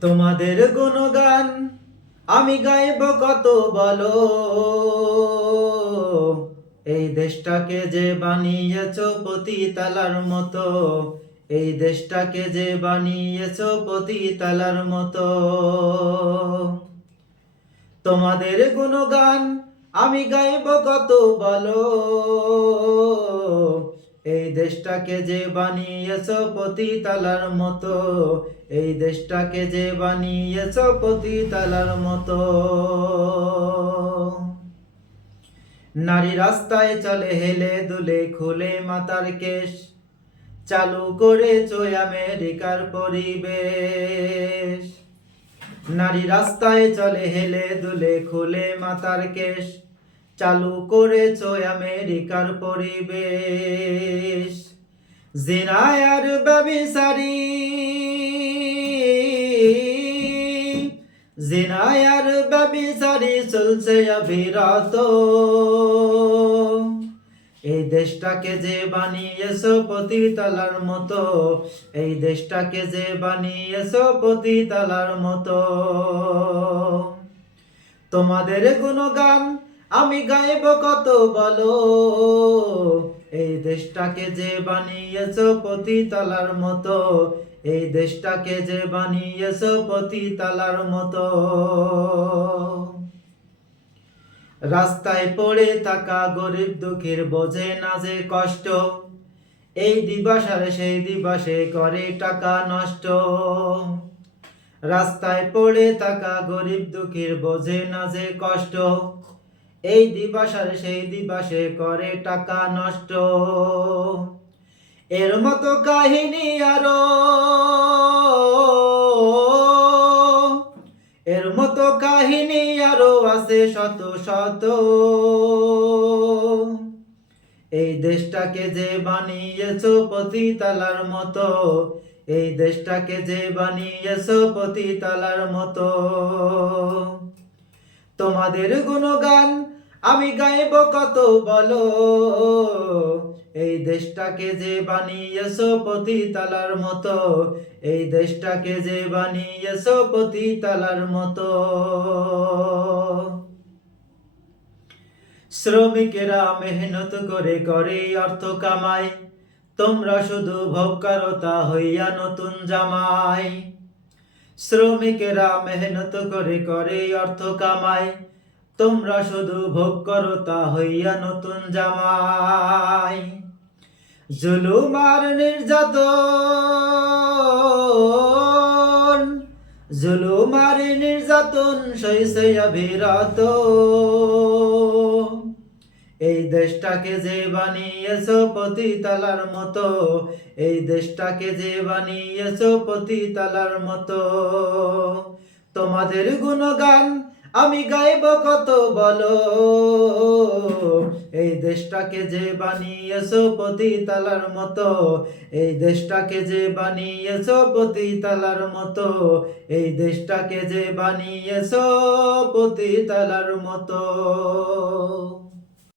তোমাদের গুণগান আমি গাইব কত বলো। এই দেশটাকে যে বানিয়েছ পতি তালার মতো, এই দেশটাকে যে বানিয়েছ পতি তালার মতো। তোমাদের গুণগান আমি গাইব কত বলো। এই দেশটাকে যে বানিয়েছ পতি তালার মতো, এই দেশটাকে যে বানিয়েছ পতি তালার মতো। নারী রাস্তায় চলে, হেলে দুলে খুলে মাতার কেশ। চালু করেছ আমেরিকার পরিবেশ। নারী রাস্তায় চলে, হেলে দুলে খুলে মাতার কেশ। চালু করেছ আমেরিকার পরিবেশ। জিনায়ার ব্যবিসারি জিনায়ার ব্যবিসারি চলছে অবিরত এই দেশটাকে যে বানিয়েছ পতিতালার মতো এই দেশটাকে যে বানিয়েছ পতিতালার মতো তোমাদের গুণগান আমি গাইব কত বলো এই দেশটাকে যে বানিয়েছ পতিতালার মতো, এই দেশটাকে যে বানিয়েছ পতিতালার মতো। রাস্তায় পড়ে থাকা গরিব দুঃখীর বোঝে না যে কষ্ট। এই দিবাসারে সেই দিবাসে করে টাকা নষ্ট। রাস্তায় পড়ে থাকা গরিব দুঃখীর বোঝে না যে কষ্ট। এই দিবাসারে সেই দিবাসে করে টাকা নষ্ট। এর মতো কাহিনী আরও। এর মতো কাহিনী আরও আছে শত শত। এই দেশটাকে যে বানিয়েছ পতিতালার মতো, এই দেশটাকে যে বানিয়েছ পতিতালার মতো। তোমাদের গুণগান আমি গাইব কত বলো। এই দেশটাকে যে বানিয়েছ পতিতালার মতো, এই দেশটাকে যে বানিয়েছ পতিতালার মতো। শ্রমিকেরা মেহনত করে করে অর্থ কামাই তোমরা শুধু ভোগকারতা হইয়া নতুন জামাই। শ্রমিকেরা মেহনত করে করে অর্থ কামাই তোমরা শুধু ভোগ করো, তা হইয়া নতুন জামাই। জুলুমার নির্যাতন জুলুমার নির্যাতন সইছে অবিরত। এই দেশটাকে যে বানিয়েছ পতিতালার মতো, এই দেশটাকে যে বানিয়েছ পতিতালার মতো। তোমাদের গুণগান আমি গাইব কত বলো, এই দেশটাকে যে বানিয়েছ পতিতালার মতো, এই দেশটাকে যে বানিয়েছ পতিতালার মতো, এই দেশটাকে যে বানিয়েছ পতিতালার মতো।